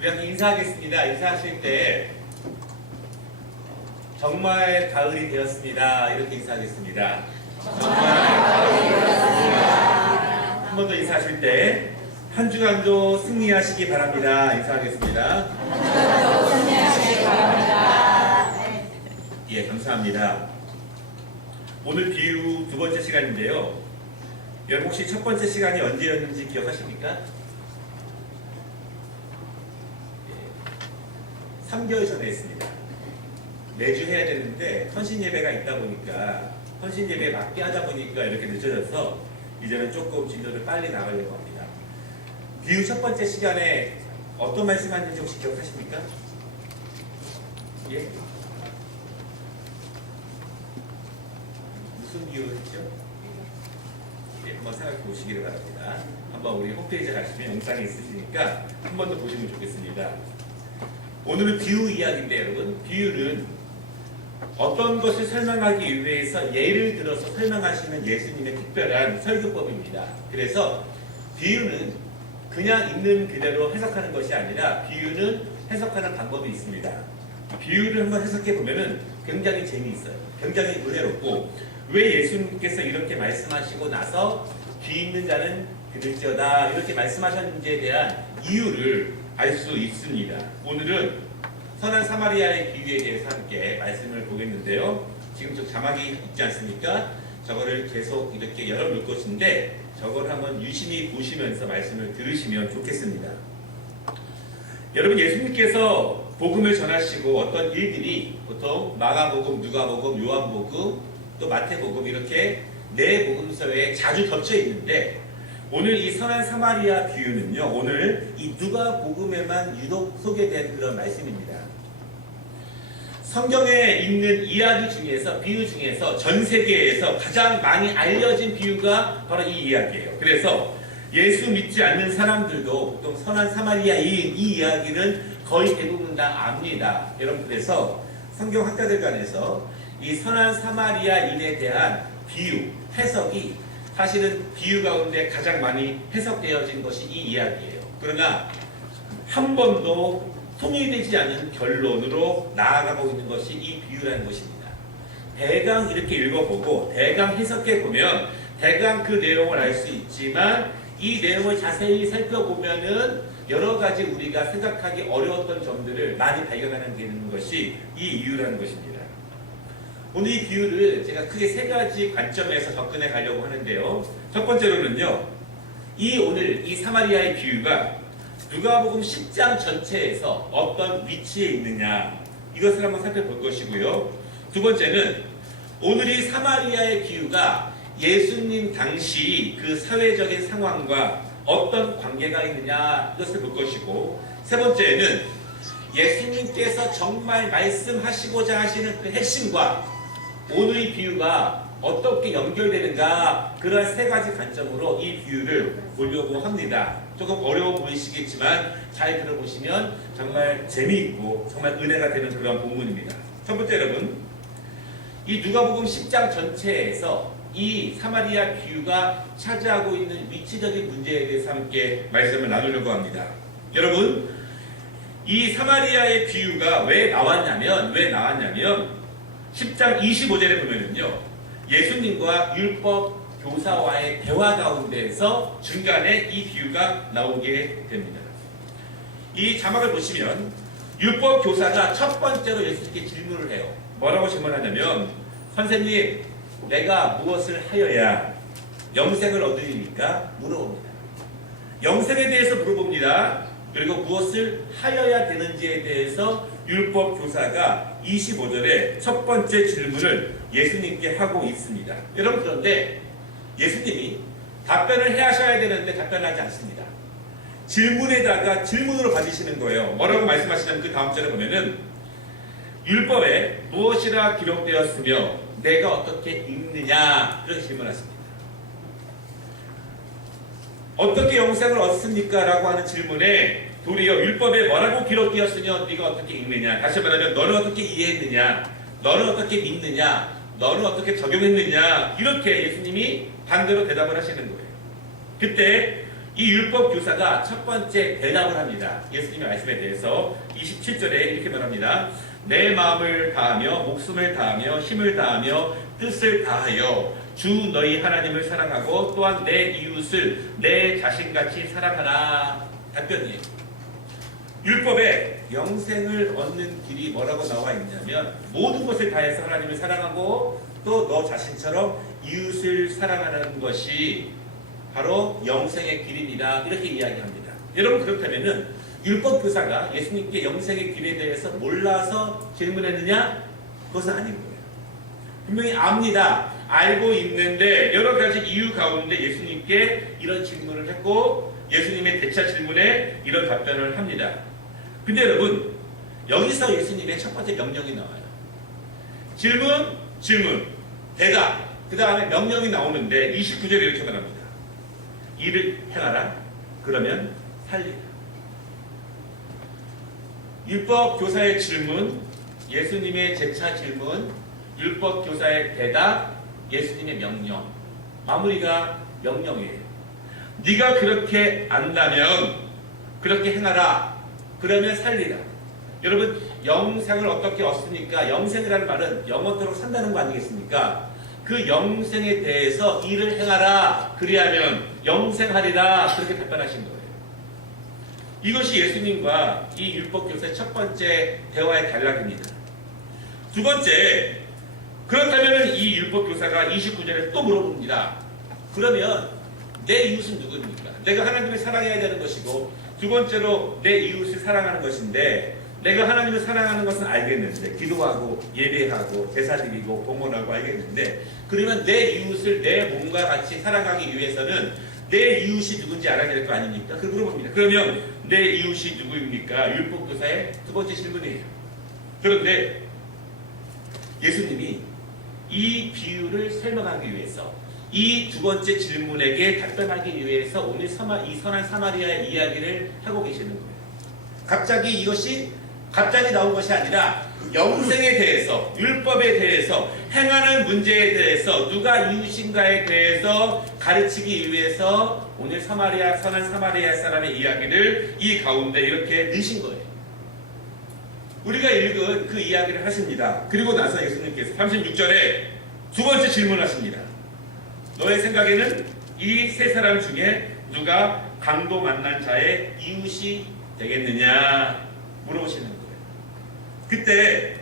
우리 함께 인사하겠습니다. 인사하실 때 정말 가을이 되었습니다. 이렇게 인사하겠습니다. 정말 가을이 되었습니다. 한 번 더 인사하실 때 한 주간도 승리하시기 바랍니다. 인사하겠습니다. 한 주간도 승리하시기 바랍니다. 예, 감사합니다. 오늘 비유 두 번째 시간인데요. 여러분 혹시 첫 번째 시간이 언제였는지 기억하십니까? 3개월 전에 했습니다. 매주 해야 되는데 헌신 예배가 있다 보니까 헌신 예배에 맞게 하다 보니까 이렇게 늦어져서 이제는 조금 진도를 빨리 나가려고 합니다. 비유 첫 번째 시간에 어떤 말씀하는지 혹시 기억하십니까? 예? 무슨 비유를 했죠? 예, 한번 생각해 보시기를 바랍니다. 한번 우리 홈페이지에 가시면 영상이 있으시니까 한 번 더 보시면 좋겠습니다. 오늘은 비유 이야기인데 여러분, 비유는 어떤 것을 설명하기 위해서 예를 들어서 설명하시는 예수님의 특별한 설교법입니다. 그래서 비유는 그냥 있는 그대로 해석하는 것이 아니라 비유는 해석하는 방법이 있습니다. 비유를 한번 해석해 보면은 굉장히 재미있어요. 굉장히 은혜롭고, 왜 예수님께서 이렇게 말씀하시고 나서 귀 있는 자는 들을지어다 이렇게 말씀하셨는지에 대한 이유를 알 수 있습니다. 오늘은 선한 사마리아의 비유에 대해서 함께 말씀을 보겠는데요. 지금 저 자막이 있지 않습니까? 저거를 계속 이렇게 열어놓을 것인데 저걸 한번 유심히 보시면서 말씀을 들으시면 좋겠습니다. 여러분, 예수님께서 복음을 전하시고 어떤 일들이 보통 마가복음, 누가복음, 요한복음, 또 마태복음 이렇게 네 복음서에 자주 겹쳐 있는데, 오늘 이 선한 사마리아 비유는요, 오늘 이 누가복음에만 유독 소개된 그런 말씀입니다. 성경에 있는 이야기 중에서, 비유 중에서 전 세계에서 가장 많이 알려진 비유가 바로 이 이야기예요. 그래서 예수 믿지 않는 사람들도 보통 선한 사마리아인 이 이야기는 거의 대부분 다 압니다. 여러분, 그래서 성경학자들 간에서 이 선한 사마리아인에 대한 비유, 해석이 사실은 비유 가운데 가장 많이 해석되어진 것이 이 이야기예요. 그러나 한 번도 통일되지 않은 결론으로 나아가고 있는 것이 이 비유라는 것입니다. 대강 이렇게 읽어보고 대강 해석해보면 대강 그 내용을 알 수 있지만, 이 내용을 자세히 살펴보면은 여러 가지 우리가 생각하기 어려웠던 점들을 많이 발견하게 되는 것이 이 이유라는 것입니다. 오늘 이 비유를 제가 크게 세 가지 관점에서 접근해 가려고 하는데요. 첫 번째로는요, 오늘 이 사마리아의 비유가 누가복음 10장 전체에서 어떤 위치에 있느냐, 이것을 한번 살펴볼 것이고요. 두 번째는 오늘 이 사마리아의 비유가 예수님 당시 그 사회적인 상황과 어떤 관계가 있느냐, 이것을 볼 것이고, 세 번째는 예수님께서 정말 말씀하시고자 하시는 그 핵심과 오늘 이 비유가 어떻게 연결되는가, 그런 세 가지 관점으로 이 비유를 보려고 합니다. 조금 어려워 보이시겠지만 잘 들어보시면 정말 재미있고 정말 은혜가 되는 그런 본문입니다. 첫 번째, 여러분, 이 누가복음 10장 전체에서 이 사마리아 비유가 차지하고 있는 위치적인 문제에 대해서 함께 말씀을 나누려고 합니다. 여러분, 이 사마리아의 비유가 왜 나왔냐면 10장 25절에 보면은요, 예수님과 율법 교사와의 대화 가운데에서 중간에 이 비유가 나오게 됩니다. 이 자막을 보시면 율법 교사가 첫 번째로 예수님께 질문을 해요. 뭐라고 질문하냐면, 선생님, 내가 무엇을 하여야 영생을 얻으리니까 물어봅니다. 영생에 대해서 물어봅니다. 그리고 무엇을 하여야 되는지에 대해서 율법 교사가 25절에 첫 번째 질문을 예수님께 하고 있습니다. 여러분, 그런데 예수님이 답변을 해 하셔야 되는데 답변하지 않습니다. 질문에다가 질문으로 받으시는 거예요. 뭐라고 말씀하시냐면 그 다음 절에 보면은 율법에 무엇이라 기록되었으며 내가 어떻게 읽느냐, 그렇게 질문하십니다. 어떻게 영생을 얻습니까? 라고 하는 질문에 도리어 율법에 뭐라고 기록되었으며 네가 어떻게 읽느냐, 다시 말하면 너는 어떻게 이해했느냐, 너는 어떻게 믿느냐, 너는 어떻게 적용했느냐, 이렇게 예수님이 반대로 대답을 하시는 거예요. 그때 이 율법 교사가 첫 번째 대답을 합니다. 예수님의 말씀에 대해서 27절에 이렇게 말합니다. 내 마음을 다하며 목숨을 다하며 힘을 다하며 뜻을 다하여 주 너희 하나님을 사랑하고 또한 내 이웃을 내 자신같이 사랑하라. 답변이에요. 율법에 영생을 얻는 길이 뭐라고 나와 있냐면 모든 것을 다해서 하나님을 사랑하고 또 너 자신처럼 이웃을 사랑하는 것이 바로 영생의 길입니다. 이렇게 이야기합니다. 여러분 그렇다면은 율법 교사가 예수님께 영생의 길에 대해서 몰라서 질문했느냐? 그것은 아닌 거예요. 분명히 압니다. 알고 있는데 여러 가지 이유 가운데 예수님께 이런 질문을 했고 예수님의 대차 질문에 이런 답변을 합니다. 근데 여러분 여기서 예수님의 첫 번째 명령이 나와요. 질문, 대답, 그 다음에 명령이 나오는데 29절에 이렇게 말합니다. 이를 행하라. 그러면 살리라. 율법 교사의 질문, 예수님의 재차 질문, 율법 교사의 대답, 예수님의 명령. 마무리가 명령이에요. 네가 그렇게 안다면 그렇게 행하라. 그러면 살리라. 여러분 영생을 어떻게 얻습니까? 영생이라는 말은 영원토록 산다는 거 아니겠습니까? 그 영생에 대해서 일을 행하라. 그리하면 영생하리라. 그렇게 답변하신 거예요. 이것이 예수님과 이 율법 교사의 첫 번째 대화의 단락입니다. 두 번째, 그렇다면 이 율법 교사가 29절에 또 물어봅니다. 그러면 내 이웃은 누구입니까? 내가 하나님을 사랑해야 되는 것이고 두 번째로 내 이웃을 사랑하는 것인데 내가 하나님을 사랑하는 것은 알겠는데 기도하고 예배하고 제사드리고 봉헌하고 알겠는데 그러면 내 이웃을 내 몸과 같이 사랑하기 위해서는 내 이웃이 누군지 알아야 될 거 아닙니까? 그 물어봅니다. 그러면 내 이웃이 누구입니까? 율법교사의 두 번째 질문이에요. 그런데 예수님이 이 비유를 설명하기 위해서 이 두 번째 질문에게 답변하기 위해서 오늘 이 선한 사마리아의 이야기를 하고 계시는 거예요. 갑자기 나온 것이 아니라 영생에 대해서, 율법에 대해서, 행하는 문제에 대해서, 누가 이웃인가에 대해서 가르치기 위해서 오늘 선한 사마리아 사람의 이야기를 이 가운데 이렇게 넣으신 거예요. 우리가 읽은 그 이야기를 하십니다. 그리고 나서 예수님께서 36절에 두 번째 질문하십니다. 너의 생각에는 이 세 사람 중에 누가 강도 만난 자의 이웃이 되겠느냐 물어보시는 거예요. 그때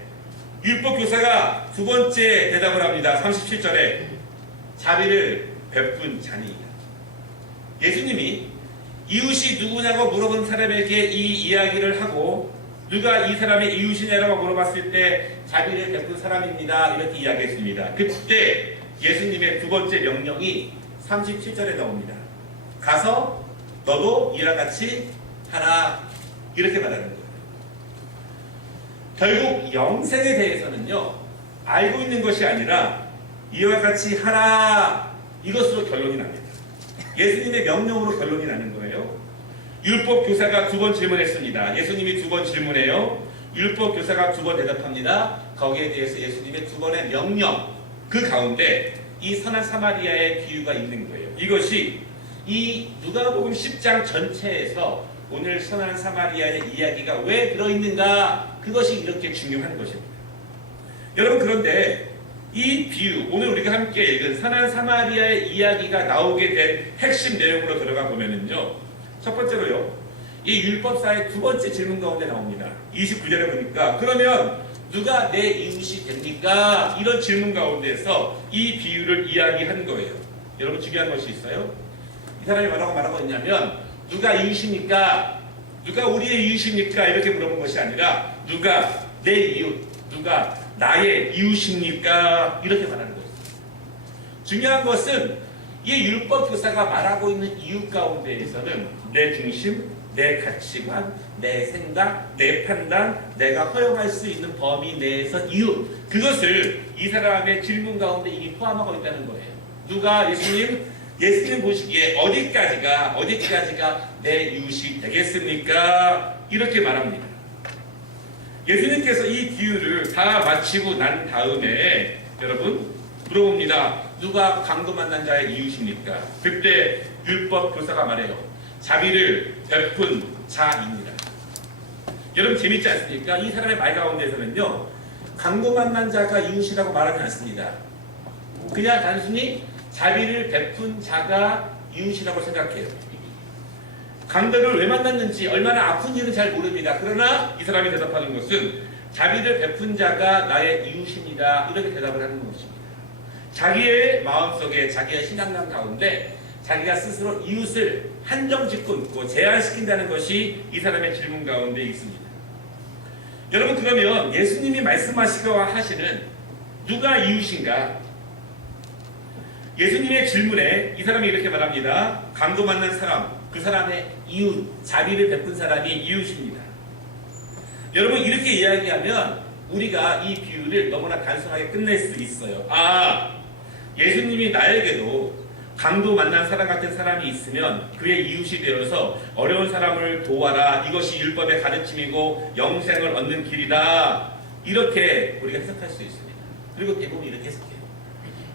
율법교사가 두 번째 대답을 합니다. 37절에 자비를 베푼 자니. 예수님이 이웃이 누구냐고 물어본 사람에게 이 이야기를 하고 누가 이 사람의 이웃이냐라고 물어봤을 때 자비를 베푼 사람입니다. 이렇게 이야기했습니다. 그때 예수님의 두 번째 명령이 37절에 나옵니다. 가서 너도 이와 같이 하라. 이렇게 말하는 거예요. 결국 영생에 대해서는요, 알고 있는 것이 아니라 이와 같이 하라. 이것으로 결론이 납니다. 예수님의 명령으로 결론이 나는 거예요. 율법 교사가 두 번 질문했습니다. 예수님이 두 번 질문해요. 율법 교사가 두 번 대답합니다. 거기에 대해서 예수님의 두 번의 명령, 그 가운데 이 선한 사마리아의 비유가 있는 거예요. 이것이 이 누가복음 10장 전체에서 오늘 선한 사마리아의 이야기가 왜 들어있는가, 그것이 이렇게 중요한 것입니다. 여러분, 그런데 이 비유, 오늘 우리가 함께 읽은 선한 사마리아의 이야기가 나오게 된 핵심 내용으로 들어가 보면은요, 첫 번째로요, 이 율법사의 두 번째 질문 가운데 나옵니다. 29절에 보니까 그러면 누가 내 이웃이 됩니까? 이런 질문 가운데서 이 비유를 이야기한 거예요. 여러분, 중요한 것이 있어요. 이 사람이 뭐라고 말하고 있냐면 누가 이웃입니까? 누가 우리의 이웃입니까? 이렇게 물어본 것이 아니라 누가 내 이웃, 누가 나의 이웃입니까? 이렇게 말하는 거예요. 중요한 것은 이 율법 교사가 말하고 있는 이웃 가운데에서는 내 중심, 내 가치관, 내 생각, 내 판단, 내가 허용할 수 있는 범위 내에서 이웃, 그것을 이 사람의 질문 가운데 이미 포함하고 있다는 거예요. 누가 예수님 보시기에 어디까지가 내 이웃이 되겠습니까? 이렇게 말합니다. 예수님께서 이 비유를 다 마치고 난 다음에 여러분 물어봅니다. 누가 강도 만난 자의 이웃입니까? 그때 율법 교사가 말해요. 자비를 베푼 자입니다. 여러분 재밌지 않습니까? 이 사람의 말 가운데서는요, 강도 만난 자가 이웃이라고 말하지 않습니다. 그냥 단순히 자비를 베푼 자가 이웃이라고 생각해요. 강도를 왜 만났는지, 얼마나 아픈 일은 잘 모릅니다. 그러나 이 사람이 대답하는 것은 자비를 베푼 자가 나의 이웃입니다. 이렇게 대답을 하는 것입니다. 자기의 마음속에, 자기의 신앙관 가운데 자기가 스스로 이웃을 한정짓고 있고 제한시킨다는 것이 이 사람의 질문 가운데 있습니다. 여러분, 그러면 예수님이 말씀하시고 하시는 누가 이웃인가? 예수님의 질문에 이 사람이 이렇게 말합니다. 강도 만난 사람, 그 사람의 이웃, 자비를 베푼 사람이 이웃입니다. 여러분, 이렇게 이야기하면 우리가 이 비유를 너무나 단순하게 끝낼 수 있어요. 아, 예수님이 나에게도 강도 만난 사람 같은 사람이 있으면 그의 이웃이 되어서 어려운 사람을 도와라. 이것이 율법의 가르침이고 영생을 얻는 길이다. 이렇게 우리가 해석할 수 있습니다. 그리고 대부분 이렇게 해석해요.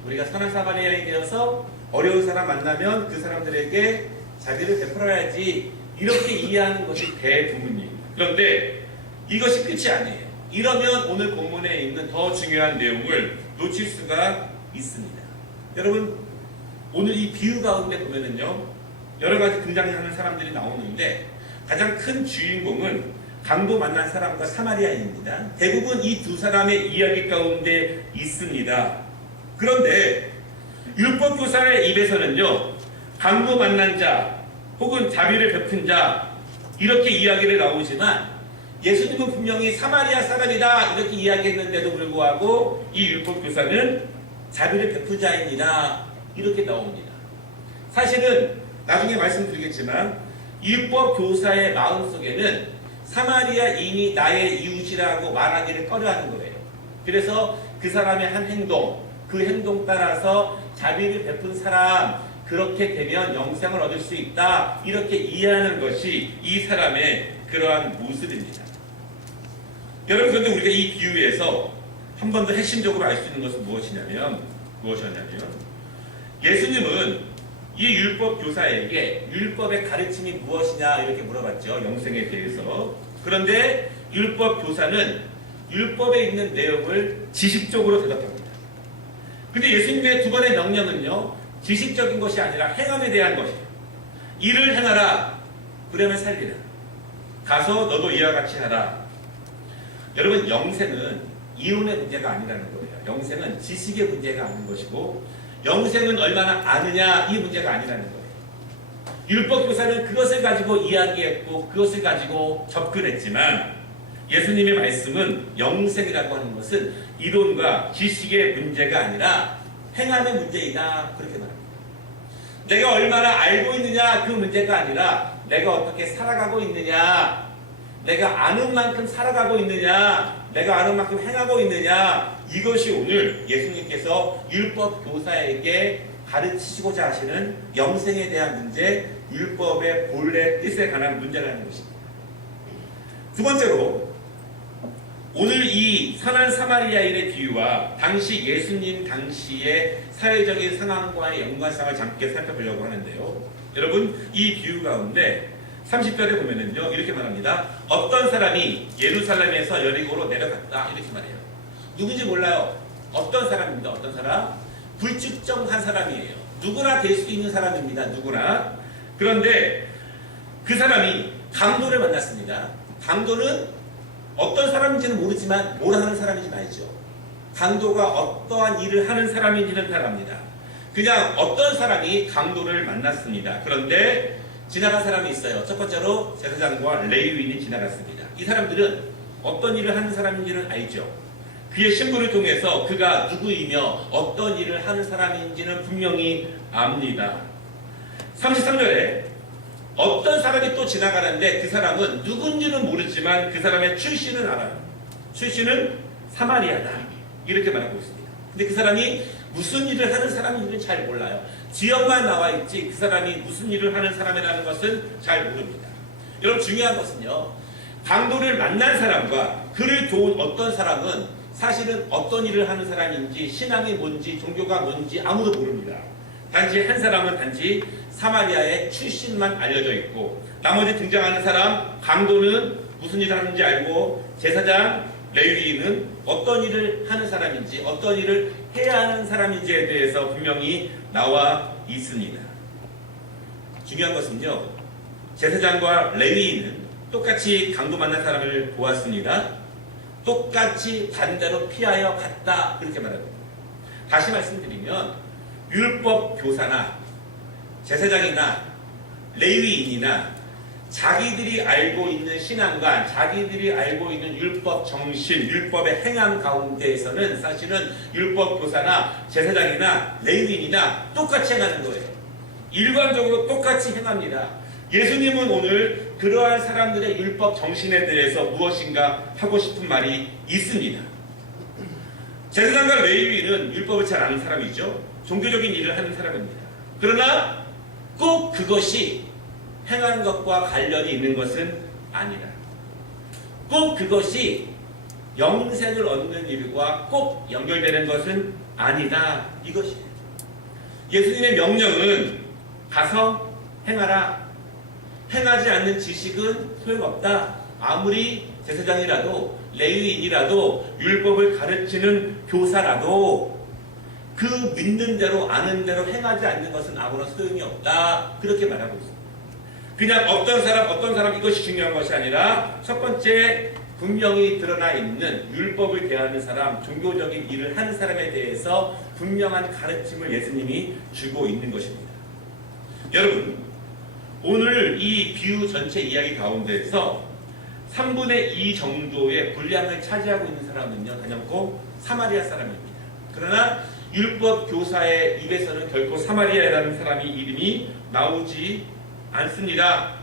우리가 선한 사마리아인이 되어서 어려운 사람 만나면 그 사람들에게 자비를 베풀어야지, 이렇게 이해하는 것이 대부분이에요. 그런데 이것이 끝이 아니에요. 이러면 오늘 본문에 있는 더 중요한 내용을 놓칠 수가 있습니다. 여러분, 오늘 이 비유 가운데 보면은요, 여러 가지 등장하는 사람들이 나오는데 가장 큰 주인공은 강도 만난 사람과 사마리아인입니다. 대부분 이 두 사람의 이야기 가운데 있습니다. 그런데 율법교사의 입에서는요, 강도 만난 자 혹은 자비를 베푼 자 이렇게 이야기를 나오지만 예수님은 분명히 사마리아 사람이다 이렇게 이야기했는데도 불구하고 이 율법교사는 자비를 베푼 자입니다 이렇게 나옵니다. 사실은 나중에 말씀드리겠지만 율법교사의 마음속에는 사마리아인이 나의 이웃이라고 말하기를 꺼려하는 거예요. 그래서 그 사람의 한 행동, 그 행동 따라서 자비를 베푼 사람, 그렇게 되면 영생을 얻을 수 있다 이렇게 이해하는 것이 이 사람의 그러한 모습입니다. 여러분, 그런데 우리가 이 비유에서 한 번 더 핵심적으로 알 수 있는 것은 무엇이냐면 예수님은 이 율법 교사에게 율법의 가르침이 무엇이냐 이렇게 물어봤죠. 영생에 대해서. 그런데 율법 교사는 율법에 있는 내용을 지식적으로 대답합니다. 근데 예수님의 두 번의 명령은요, 지식적인 것이 아니라 행함에 대한 것이에요. 이를 행하라, 그러면 살리라. 가서 너도 이와 같이 하라. 여러분, 영생은 이론의 문제가 아니라는 거예요. 영생은 지식의 문제가 아닌 것이고, 영생은 얼마나 아느냐 이 문제가 아니라는 거예요. 율법교사는 그것을 가지고 이야기했고 그것을 가지고 접근했지만 예수님의 말씀은 영생이라고 하는 것은 이론과 지식의 문제가 아니라 행함의 문제이다 그렇게 말합니다. 내가 얼마나 알고 있느냐 그 문제가 아니라 내가 어떻게 살아가고 있느냐, 내가 아는 만큼 살아가고 있느냐, 내가 아는 만큼 행하고 있느냐, 이것이 오늘 예수님께서 율법 교사에게 가르치시고자 하시는 영생에 대한 문제, 율법의 본래 뜻에 관한 문제라는 것입니다. 두 번째로, 오늘 이 선한 사마리아인의 비유와 당시 예수님 당시의 사회적인 상황과의 연관성을 잠깐 살펴보려고 하는데요. 여러분, 이 비유 가운데 30절에 보면은요, 이렇게 말합니다. 어떤 사람이 예루살렘에서 여리고로 내려갔다 이렇게 말해요. 누군지 몰라요. 어떤 사람입니다. 어떤 사람? 불특정한 사람이에요. 누구나 될 수 있는 사람입니다. 누구나. 그런데 그 사람이 강도를 만났습니다. 강도는 어떤 사람인지는 모르지만 뭘 하는 사람인지는 알죠. 강도가 어떠한 일을 하는 사람인지는 잘 압니다. 그냥 어떤 사람이 강도를 만났습니다. 그런데 지나간 사람이 있어요. 첫 번째로 제사장과 레위인이 지나갔습니다. 이 사람들은 어떤 일을 하는 사람인지는 알죠. 그의 신분을 통해서 그가 누구이며 어떤 일을 하는 사람인지는 분명히 압니다. 33절에 어떤 사람이 또 지나가는데 그 사람은 누군지는 모르지만 그 사람의 출신은 알아요. 출신은 사마리아다 이렇게 말하고 있습니다. 근데 그 사람이 무슨 일을 하는 사람인지는 잘 몰라요. 지역만 나와 있지 그 사람이 무슨 일을 하는 사람이라는 것은 잘 모릅니다. 여러분, 중요한 것은요, 강도를 만난 사람과 그를 도운 어떤 사람은 사실은 어떤 일을 하는 사람인지 신앙이 뭔지 종교가 뭔지 아무도 모릅니다. 단지 한 사람은 단지 사마리아의 출신만 알려져 있고 나머지 등장하는 사람 강도는 무슨 일을 하는지 알고 제사장 레위인은 어떤 일을 하는 사람인지 어떤 일을 해야 하는 사람인지에 대해서 분명히 나와 있습니다. 중요한 것은요, 제사장과 레위인은 똑같이 강도 만난 사람을 보았습니다. 똑같이 반대로 피하여 갔다 그렇게 말합니다. 다시 말씀드리면 율법 교사나 제사장이나 레위인이나 자기들이 알고 있는 신앙관, 자기들이 알고 있는 율법 정신, 율법의 행함 가운데에서는 사실은 율법 교사나 제사장이나 레위인이나 똑같이 행하는 거예요. 일관적으로 똑같이 행합니다. 예수님은 오늘 그러한 사람들의 율법 정신에 대해서 무엇인가 하고 싶은 말이 있습니다. 제사장과 레위인은 율법을 잘 아는 사람이죠. 종교적인 일을 하는 사람입니다. 그러나 꼭 그것이 행하는 것과 관련이 있는 것은 아니다. 꼭 그것이 영생을 얻는 일과 꼭 연결되는 것은 아니다. 이것이에요. 예수님의 명령은 가서 행하라. 행하지 않는 지식은 소용없다. 아무리 제사장이라도 레위인이라도 율법을 가르치는 교사라도 그 믿는 대로 아는 대로 행하지 않는 것은 아무런 소용이 없다. 그렇게 말하고 있습니다. 그냥 어떤 사람 이것이 중요한 것이 아니라 첫 번째 분명히 드러나 있는 율법을 대하는 사람, 종교적인 일을 하는 사람에 대해서 분명한 가르침을 예수님이 주고 있는 것입니다. 여러분, 오늘 이 비유 전체 이야기 가운데에서 3분의 2 정도의 분량을 차지하고 있는 사람은요, 단연코 사마리아 사람입니다. 그러나 율법 교사의 입에서는 결코 사마리아라는 사람이 이름이 나오지 않습니다.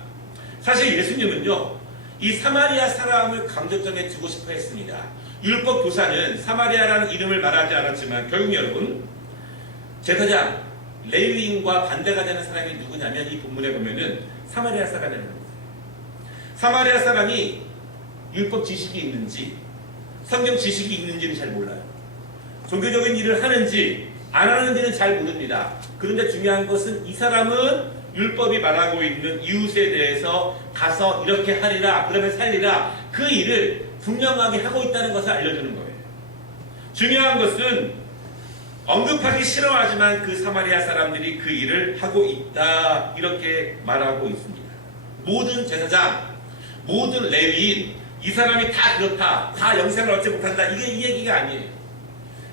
사실 예수님은요, 이 사마리아 사람을 강조점에 두고 싶어 했습니다. 율법 교사는 사마리아라는 이름을 말하지 않았지만 결국 여러분, 제사장, 레위인과 반대가 되는 사람이 누구냐면 이 본문에 보면은 사마리아 사람이라는 거예요. 사마리아 사람이 율법 지식이 있는지 성경 지식이 있는지는 잘 몰라요. 종교적인 일을 하는지 안 하는지는 잘 모릅니다. 그런데 중요한 것은 이 사람은 율법이 말하고 있는 이웃에 대해서 가서 이렇게 하리라, 그러면 살리라, 그 일을 분명하게 하고 있다는 것을 알려주는 거예요. 중요한 것은 언급하기 싫어하지만 그 사마리아 사람들이 그 일을 하고 있다, 이렇게 말하고 있습니다. 모든 제사장, 모든 레위인, 이 사람이 다 그렇다, 다 영생을 얻지 못한다, 이게 이 얘기가 아니에요.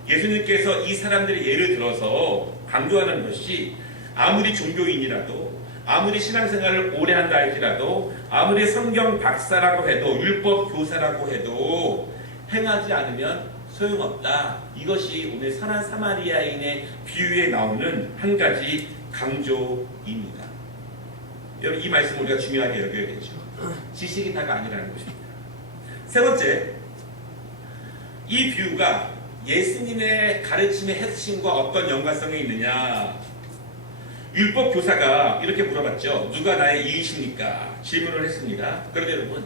예수님께서 이 사람들의 예를 들어서 강조하는 것이 아무리 종교인이라도, 아무리 신앙생활을 오래 한다 할지라도, 아무리 성경 박사라고 해도, 율법 교사라고 해도 행하지 않으면 소용없다. 이것이 오늘 선한 사마리아인의 비유에 나오는 한 가지 강조입니다. 여러분, 이 말씀 우리가 중요하게 여겨야겠죠. 지식이 다가 아니라는 것입니다. 세 번째, 이 비유가 예수님의 가르침의 핵심과 어떤 연관성이 있느냐. 율법 교사가 이렇게 물어봤죠. 누가 나의 이웃입니까? 질문을 했습니다. 그런데 여러분,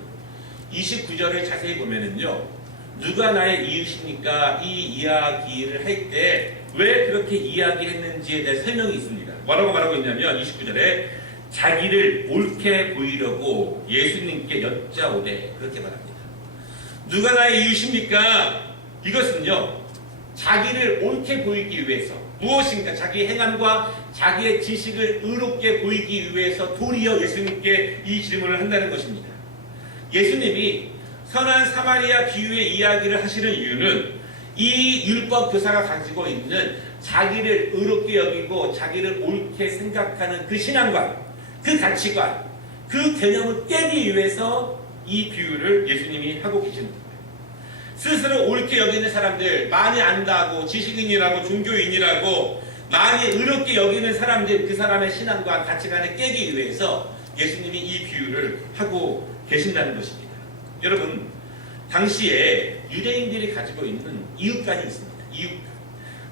29절을 자세히 보면은요, 누가 나의 이웃입니까? 이 이야기를 할 때 왜 그렇게 이야기했는지에 대해 설명이 있습니다. 뭐라고 말하고 있냐면 29절에 자기를 옳게 보이려고 예수님께 여짜오되, 그렇게 말합니다. 누가 나의 이웃입니까? 이것은요, 자기를 옳게 보이기 위해서, 무엇인가 자기의 행함과 자기의 지식을 의롭게 보이기 위해서 도리어 예수님께 이 질문을 한다는 것입니다. 예수님이 선한 사마리아 비유의 이야기를 하시는 이유는 이 율법 교사가 가지고 있는 자기를 의롭게 여기고 자기를 옳게 생각하는 그 신앙관, 그 가치관, 그 개념을 깨기 위해서 이 비유를 예수님이 하고 계시는 거예요. 스스로 옳게 여기는 사람들, 많이 안다고, 지식인이라고, 종교인이라고 많이 의롭게 여기는 사람들, 그 사람의 신앙과 가치관을 깨기 위해서 예수님이 이 비유를 하고 계신다는 것입니다. 여러분, 당시에 유대인들이 가지고 있는 이웃관이 있습니다. 이웃관.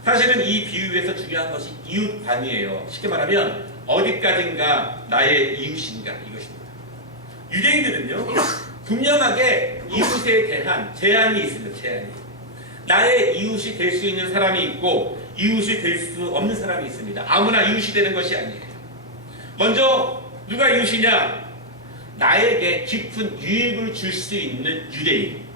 사실은 이 비유에서 중요한 것이 이웃관이에요. 쉽게 말하면 어디까지인가 나의 이웃인가, 이것입니다. 유대인들은요, 분명하게 이웃에 대한 제한이 있습니다. 제한이. 나의 이웃이 될 수 있는 사람이 있고, 이웃이 될 수 없는 사람이 있습니다. 아무나 이웃이 되는 것이 아니에요. 먼저 누가 이웃이냐? 나에게 깊은 유익을 줄 수 있는 유대인.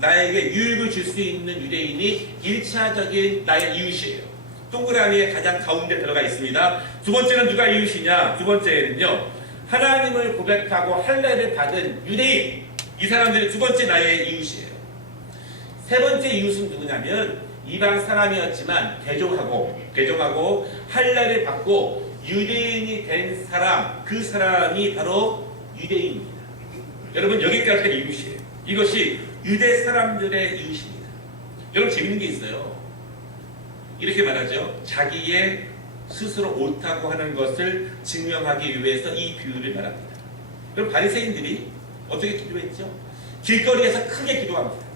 나에게 유익을 줄 수 있는 유대인이 1차적인 나의 이웃이에요. 동그라미에 가장 가운데 들어가 있습니다. 두 번째는 누가 이웃이냐? 두 번째는요, 하나님을 고백하고 할례를 받은 유대인. 이 사람들이 두 번째 나의 이웃이에요. 세 번째 이웃은 누구냐면 이방 사람이었지만 개종하고 할례를 받고 유대인이 된 사람, 그 사람이 바로 유대인입니다. 여러분, 여기까지가 이웃이에요. 이것이 유대 사람들의 이웃입니다. 여러분, 재밌는 게 있어요. 이렇게 말하죠. 자기의 스스로 옳다고 하는 것을 증명하기 위해서 이 비유를 말합니다. 그럼 바리새인들이 어떻게 기도했죠? 길거리에서 크게 기도합니다.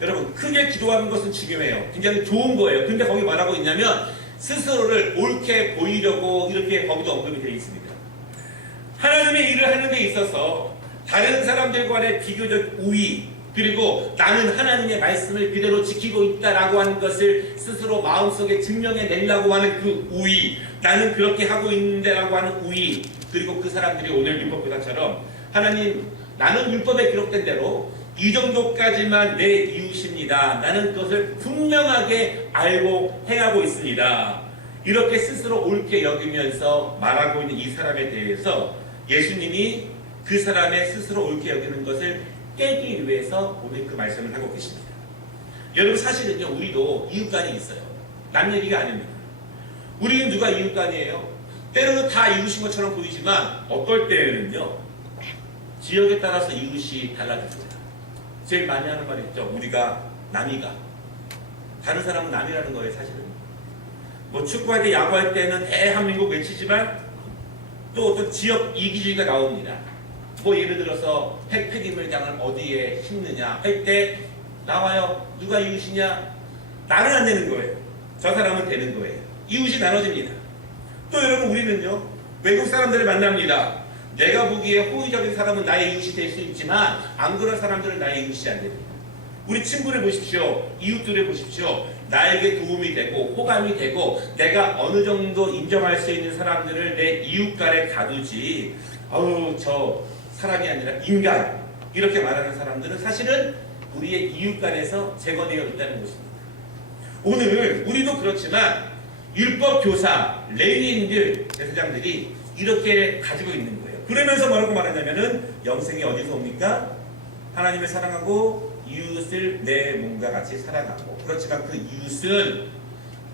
여러분, 크게 기도하는 것은 중요해요. 굉장히 좋은 거예요. 근데 거기 말하고 있냐면 스스로를 옳게 보이려고 이렇게 거기도 언급이 되어 있습니다. 하나님의 일을 하는 데 있어서 다른 사람들과의 비교적 우위, 그리고 나는 하나님의 말씀을 그대로 지키고 있다라고 하는 것을 스스로 마음속에 증명해내려고 하는 그 우위, 나는 그렇게 하고 있는데라고 하는 우위, 그리고 그 사람들이 오늘 율법교사처럼 하나님, 나는 율법에 기록된 대로 이 정도까지만 내 이웃입니다. 나는 그것을 분명하게 알고 행하고 있습니다. 이렇게 스스로 옳게 여기면서 말하고 있는 이 사람에 대해서 예수님이 그 사람의 스스로 옳게 여기는 것을 깨기 위해서 오늘 그 말씀을 하고 계십니다. 여러분, 사실은요, 우리도 이웃간이 있어요. 남 얘기가 아닙니다. 우리는 누가 이웃간이에요? 때로는 다 이웃인 것처럼 보이지만 어떨 때는요, 지역에 따라서 이웃이 달라집니다. 제일 많이 하는 말 있죠. 우리가 남이가. 다른 사람은 남이라는 거예요, 사실은. 뭐 축구할 때, 야구할 때는 대한민국 외치지만 또 어떤 지역 이기주의가 나옵니다. 뭐 예를 들어서 폐기물장을 어디에 심느냐 할 때 나와요. 누가 이웃이냐? 나는 안 되는 거예요. 저 사람은 되는 거예요. 이웃이 나눠집니다. 또 여러분, 우리는요, 외국 사람들을 만납니다. 내가 보기에 호의적인 사람은 나의 이웃이 될 수 있지만 안 그런 사람들은 나의 이웃이 안 됩니다. 우리 친구를 보십시오. 이웃들을 보십시오. 나에게 도움이 되고 호감이 되고 내가 어느 정도 인정할 수 있는 사람들을 내 이웃간에 가두지, 저 사람이 아니라 인간, 이렇게 말하는 사람들은 사실은 우리의 이웃간에서 제거되어 있다는 것입니다. 오늘 우리도 그렇지만 율법 교사, 레위인들, 제사장들이 이렇게 가지고 있는 거예요. 그러면서 뭐라고 말하냐면은 영생이 어디서 옵니까? 하나님을 사랑하고 이웃을 내 몸과 같이 사랑하고. 그렇지만 그 이웃은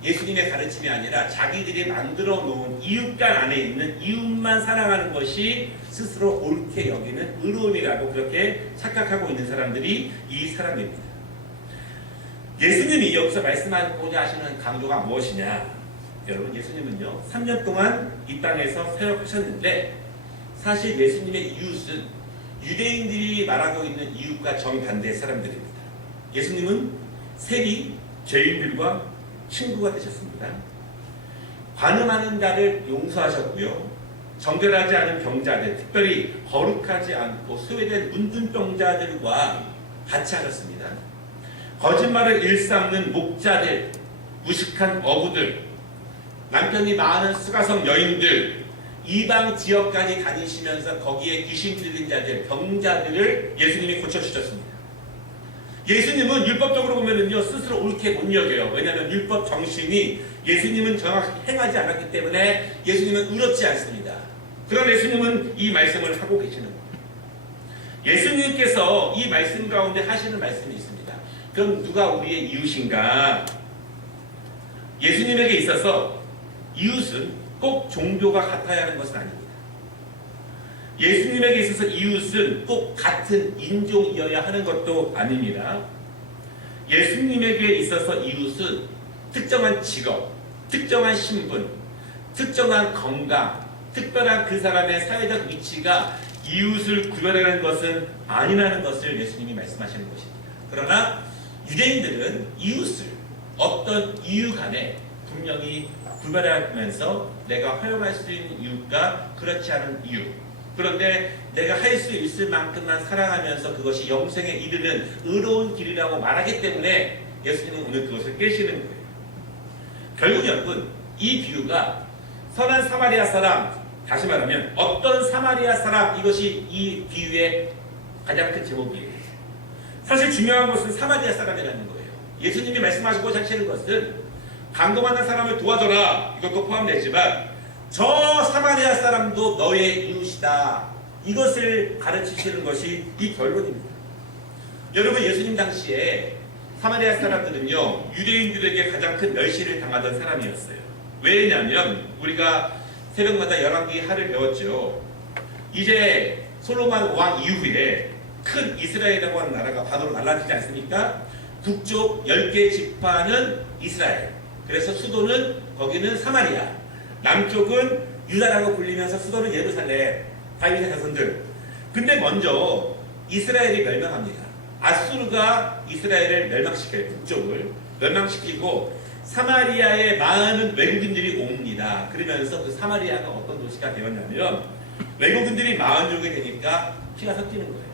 예수님의 가르침이 아니라 자기들이 만들어 놓은 이웃간 안에 있는 이웃만 사랑하는 것이 스스로 옳게 여기는 의로움이라고 그렇게 착각하고 있는 사람들이 이 사람입니다. 예수님이 여기서 말씀하고자 하시는 강조가 무엇이냐? 여러분, 예수님은요, 3년 동안 이 땅에서 사역하셨는데 사실 예수님의 이웃은 유대인들이 말하고 있는 이웃과 정반대의 사람들입니다. 예수님은 세리, 죄인들과 친구가 되셨습니다. 관음하는 자를 용서하셨고요. 정결하지 않은 병자들, 특별히 거룩하지 않고 소외된 문둥병자들과 같이 하셨습니다. 거짓말을 일삼는 목자들, 무식한 어부들, 남편이 많은 수가성 여인들, 이방 지역까지 다니시면서 거기에 귀신 들린 자들, 병자들을 예수님이 고쳐주셨습니다. 예수님은 율법적으로 보면은요, 스스로 옳게 못 여겨요. 왜냐하면 율법 정신이 예수님은 정확히 행하지 않았기 때문에 예수님은 의롭지 않습니다. 그런 예수님은 이 말씀을 하고 계시는 겁니다. 예수님께서 이 말씀 가운데 하시는 말씀이 있습니다. 그럼 누가 우리의 이웃인가? 예수님에게 있어서 이웃은 꼭 종교가 같아야 하는 것은 아닙니다. 예수님에게 있어서 이웃은 꼭 같은 인종이어야 하는 것도 아닙니다. 예수님에게 있어서 이웃은 특정한 직업, 특정한 신분, 특정한 건강, 특별한 그 사람의 사회적 위치가 이웃을 구별하는 것은 아니라는 것을 예수님이 말씀하시는 것입니다. 그러나 유대인들은 이웃을 어떤 이유 간에 분명히 구별하면서 내가 허용할 수 있는 이유가 그렇지 않은 이유, 그런데 내가 할 수 있을 만큼만 사랑하면서 그것이 영생에 이르는 의로운 길이라고 말하기 때문에 예수님은 오늘 그것을 깨시는 거예요. 결국 여러분 이 비유가 선한 사마리아 사람, 다시 말하면 어떤 사마리아 사람, 이것이 이 비유의 가장 큰 제목이에요. 사실 중요한 것은 사마리아 사람이라는 거예요. 예수님이 말씀하시고자 하시는 것은 강도 만난 사람을 도와줘라, 이것도 포함되지만 저 사마리아 사람도 너의 이웃이다, 이것을 가르치시는 것이 이 결론입니다. 여러분, 예수님 당시에 사마리아 사람들은요, 유대인들에게 가장 큰 멸시를 당하던 사람이었어요. 왜냐하면 우리가 새벽마다 열왕기 하를 배웠죠. 이제 솔로몬 왕 이후에 큰 이스라엘이라고 하는 나라가 반으로 날라지지 않습니까? 북쪽 10개 지파는 이스라엘, 그래서 수도는 거기는 사마리아, 남쪽은 유다라고 불리면서 수도는 예루살렘, 다윗의 자손들. 근데 먼저 이스라엘이 멸망합니다. 아수르가 이스라엘을 멸망시켜요. 북쪽을 멸망시키고 사마리아에 많은 외국인들이 옵니다. 그러면서 그 사마리아가 어떤 도시가 되었냐면, 외국인들이 많이 오게 되니까 피가 섞이는 거예요.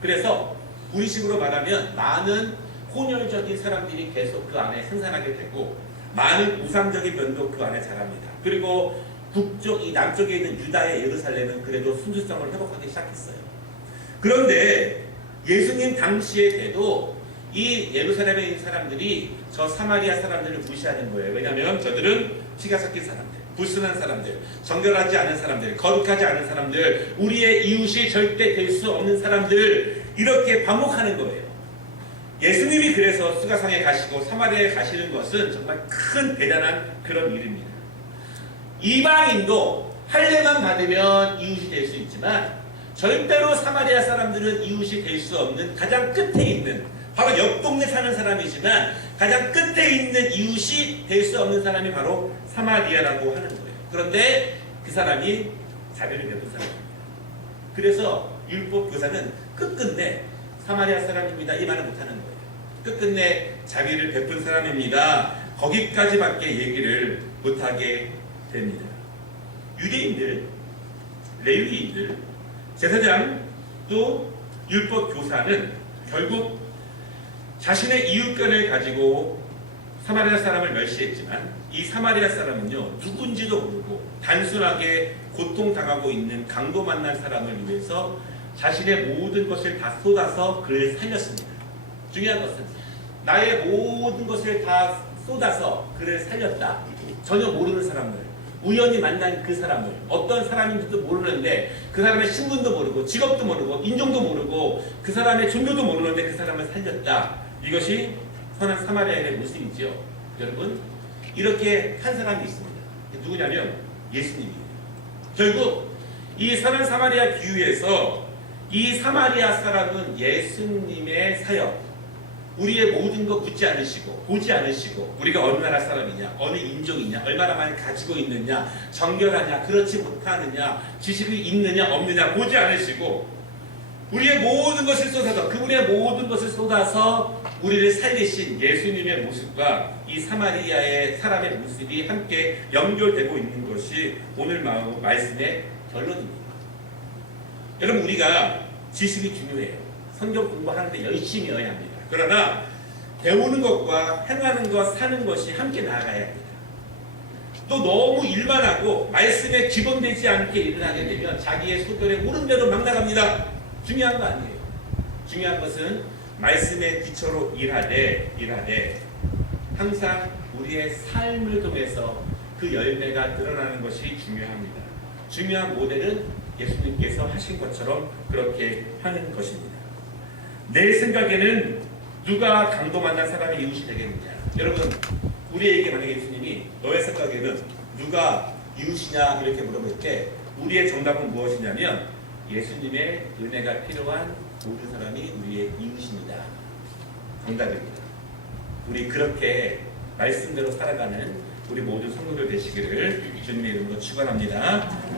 그래서 우리식으로 말하면 많은 혼혈적인 사람들이 계속 그 안에 생산하게 되고, 많은 우상적인 면도 그 안에 자랍니다. 그리고 북쪽, 이 남쪽에 있는 유다의 예루살렘은 그래도 순수성을 회복하기 시작했어요. 그런데 예수님 당시에 돼도 이 예루살렘에 있는 사람들이 저 사마리아 사람들을 무시하는 거예요. 왜냐하면 저들은 피가 섞인 사람들, 불순한 사람들, 정결하지 않은 사람들, 거룩하지 않은 사람들, 우리의 이웃이 절대 될 수 없는 사람들, 이렇게 반복하는 거예요. 예수님이 그래서 수가성에 가시고 사마리아에 가시는 것은 정말 큰 대단한 그런 일입니다. 이방인도 할례만 받으면 이웃이 될 수 있지만 절대로 사마리아 사람들은 이웃이 될 수 없는, 가장 끝에 있는, 바로 옆 동네 사는 사람이지만 가장 끝에 있는 이웃이 될 수 없는 사람이 바로 사마리아라고 하는 거예요. 그런데 그 사람이 자비를 베푼 사람입니다. 그래서 율법 교사는 끝끝내 사마리아 사람입니다, 이 말을 못하는 거예요. 끝끝내 자비를 베푼 사람입니다, 거기까지밖에 얘기를 못하게 됩니다. 유대인들, 레위인들, 제사장, 또 율법 교사는 결국 자신의 이웃권을 가지고 사마리아 사람을 멸시했지만, 이 사마리아 사람은요, 누군지도 모르고 단순하게 고통당하고 있는 강도 만난 사람을 위해서 자신의 모든 것을 다 쏟아서 그를 살렸습니다. 중요한 것은 나의 모든 것을 다 쏟아서 그를 살렸다. 전혀 모르는 사람을, 우연히 만난 그 사람을, 어떤 사람인지도 모르는데 그 사람의 신분도 모르고 직업도 모르고 인종도 모르고 그 사람의 종교도 모르는데 그 사람을 살렸다. 이것이 선한 사마리아인의 모습이죠. 여러분, 이렇게 한 사람이 있습니다. 누구냐면 예수님이에요. 결국 이 선한 사마리아 비유에서 이 사마리아 사람은 예수님의 사역, 우리의 모든 거 묻지 않으시고 보지 않으시고, 우리가 어느 나라 사람이냐, 어느 인종이냐, 얼마나 많이 가지고 있느냐, 정결하냐, 그렇지 못하느냐, 지식이 있느냐 없느냐 보지 않으시고, 우리의 모든 것을 쏟아서, 그분의 모든 것을 쏟아서 우리를 살리신 예수님의 모습과 이 사마리아의 사람의 모습이 함께 연결되고 있는 것이 오늘 말씀의 결론입니다. 여러분, 우리가 지식이 중요해요. 성경 공부하는데 열심히 해야 합니다. 그러나 배우는 것과 행하는 것, 사는 것이 함께 나아가야 합니다. 또 너무 일만 하고 말씀에 기본되지 않게 일을 하게 되면 자기의 소견에 오른 대로 막 나갑니다. 중요한 거 아니에요. 중요한 것은 말씀의 기초로 일하되 항상 우리의 삶을 통해서 그 열매가 드러나는 것이 중요합니다. 중요한 모델은 예수님께서 하신 것처럼 그렇게 하는 것입니다. 내 생각에는 누가 강도 만난 사람의 이웃이 되겠느냐? 여러분, 우리에게 만약에 예수님이 너의 생각에는 누가 이웃이냐 이렇게 물어볼 때 우리의 정답은 무엇이냐면, 예수님의 은혜가 필요한 모든 사람이 우리의 이웃입니다. 정답입니다. 우리 그렇게 말씀대로 살아가는 우리 모든 성도들 되시기를 주님의 이름으로 축원합니다.